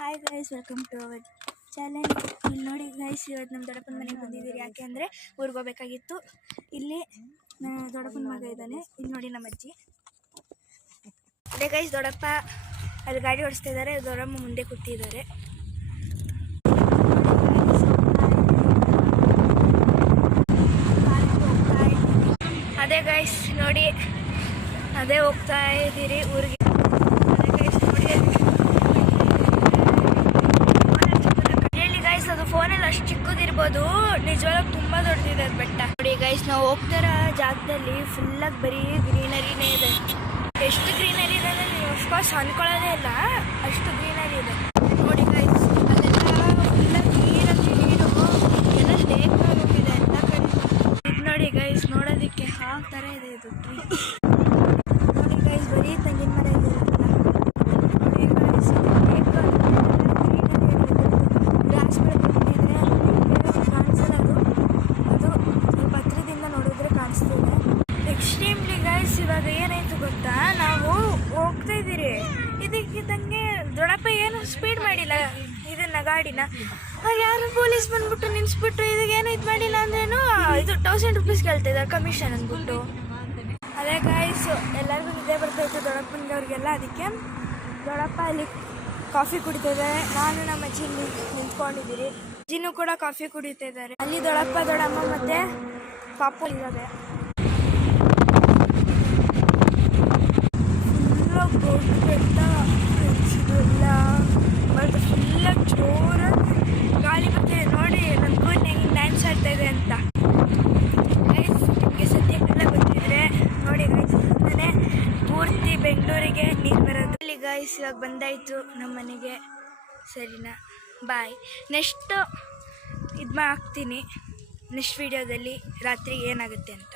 Hi guys, welcome to our channel. ಇಲ್ಲಿ ನೋಡಿ guys, ಇವತ್ತು ನಮ್ಮ ದೊಡ್ಡಪ್ಪನ ಮನೆಗೆ ಬಂದಿದ್ದೀರಿ. ಯಾಕೆ ಅಂದರೆ ಊರಿಗೆ ಹೋಗ್ಬೇಕಾಗಿತ್ತು. ಇಲ್ಲಿ ನಮ್ಮ ದೊಡ್ಡಪ್ಪನ ಮಗ ಇದ್ದಾನೆ. ಇಲ್ಲಿ ನೋಡಿ ನಮ್ಮ ಅಜ್ಜಿ. ಅದೇ ಗೈಸ್, ದೊಡ್ಡಪ್ಪ ಅಲ್ಲಿ ಗಾಡಿ ಓಡಿಸ್ತಾ ಇದ್ದಾರೆ, ದೊಡ್ಡಮ್ಮ ಮುಂದೆ ಕೂತಿದ್ದಾರೆ. ಅದೇ ಗೈಸ್ ನೋಡಿ, ಅದೇ ಹೋಗ್ತಾ ಇದ್ದೀರಿ ಊರಿಗೆ. ಅದು ಫೋನಲ್ಲಿ ಅಷ್ಟು ಚಿಕ್ಕದಿರ್ಬೋದು, ನಿಜವಾಗ್ಲೂ ತುಂಬ ದೊಡ್ಡದಿದೆ ಅದು ಬೆಟ್ಟ. ನೋಡಿ ಗೈಸ್, ನಾವು ಹೋಗ್ತಿರೋ ಜಾಗದಲ್ಲಿ ಫುಲ್ಲಾಗಿ ಬರೀ ಗ್ರೀನರಿನೇ ಇದೆ. ಎಷ್ಟು ಗ್ರೀನರಿ ಇದೆ ಅಂದರೆ ನೀವು ಅಫ್ಕೋರ್ಸ್ ಅಂದ್ಕೊಳ್ಳೋದೇ ಇಲ್ಲ, ಅಷ್ಟು ಗ್ರೀನರಿ ಇದೆ. ನೋಡಿ ಗೈಸ್, ಅಲ್ಲೆಲ್ಲ ಫುಲ್ಲಾಗಿ ನೀರು ಎಲ್ಲ ಲೇಕ್ ಹೋಗಿದೆ ಎಲ್ಲ ಕಡೆ. ಇದು ನೋಡಿ ಗೈಸ್, ನೋಡೋದಕ್ಕೆ ಆ ಥರ ಇದೆ ಇದು ಟ್ರೀ. ನೋಡಿ ಗೈಸ್, ಬರೀ ತೆಂಗಿನ ಮರ ಇದೆ. ನೋಡಿ ಗೈಸ್, ಗ್ರಾಸ್ ಬೆಳೆದಿದ್ರೆ ಕಾಣಿಸಲ್ಲ. ಅದು ಸ್ವಲ್ಪ ಹತ್ರದಿಂದ ನೋಡಿದ್ರೆ ಕಾಣಿಸ್ತಿದೆ. ಎಕ್ಸ್ಟ್ರೀಮ್ಲಿ ಗೈಸ್, ಇವಾಗ ಏನಾಯ್ತು ಗೊತ್ತಾ, ನಾವು ಹೋಗ್ತಾ ಇದ್ದೀರಿ, ಇದಕ್ಕಿದ್ದಂಗೆ ದೊಡ್ಡಪ್ಪ ಏನು ಸ್ಪೀಡ್ ಮಾಡಿಲ್ಲ ಇದನ್ನ ಗಾಡಿನ. ಯಾರು ಪೊಲೀಸ್ ಬಂದ್ಬಿಟ್ಟು ನಿಲ್ಲಿಸ್ಬಿಟ್ಟು ಇದಕ್ಕೇನು ಇದು ಮಾಡಿಲ್ಲ ಅಂದ್ರೇನು ಇದು 1000 ರೂಪೀಸ್ ಕೇಳ್ತಿದ್ದಾರೆ ಕಮಿಷನ್ ಅಂದ್ಬಿಟ್ಟು. ಅದೇ ಗೈಸ್, ಎಲ್ಲರಿಗೂ ನಿದ್ದೆ ಬರ್ತಾಯಿತ್ತು ದೊಡ್ಡಪ್ಪನಿಗೆ ಅವ್ರಿಗೆಲ್ಲ. ಅದಕ್ಕೆ ದೊಡ್ಡಪ್ಪ ಅಲ್ಲಿ ಕಾಫಿ ಕುಡಿತಿದ್ದಾರೆ, ನಾನು ನಮ್ಮ ಅಜ್ಜಿ ನಿಂತ್ಕೊಂಡಿದ್ದೀರಿ. ಅಜ್ಜಿನೂ ಕೂಡ ಕಾಫಿ ಕುಡಿತಾ ಇದ್ದಾರೆ. ಅಲ್ಲಿ ದೊಡ್ಡಪ್ಪ ದೊಡ್ಡಮ್ಮ ಮತ್ತೆ ಪಾಪು ಇದ್ದಾರೆ. ಫುಲ್ಲಾಗಿ ಬೆಟ್ಟ ಹಚ್ಚಿದೆಲ್ಲ, ಮತ್ತು ಫುಲ್ಲಾಗಿ ಜೋರಾಗಿ ಗಾಳಿ ಬರ್ತಿದೆ. ನೋಡಿ ನನ್ನ ಫೋನ್ ಹೆಂಗೆ ಡ್ಯಾನ್ಸ್ ಆಡ್ತಾ ಇದೆ ಅಂತ. ಗೈಸ್, ನಿಮಗೆ ಸದ್ಯಕ್ಕೆಲ್ಲ ಗೊತ್ತಿದ್ರೆ ನೋಡಿ ಗೈಸ್, ನಾನೇ ಪೂರ್ತಿ ಬೆಂಗಳೂರಿಗೆ ನೀರು ಬರೋದು. ಅಲ್ಲಿ ಗೈಸ್ ಇವಾಗ ಬಂದಾಯಿತು ನಮ್ಮ ಮನೆಗೆ, ಸರಿನಾ? ಬಾಯ್. ನೆಕ್ಸ್ಟ್ ಇದು ಹಾಕ್ತೀನಿ ನೆಕ್ಸ್ಟ್ ವೀಡಿಯೋದಲ್ಲಿ ರಾತ್ರಿ ಏನಾಗುತ್ತೆ ಅಂತ.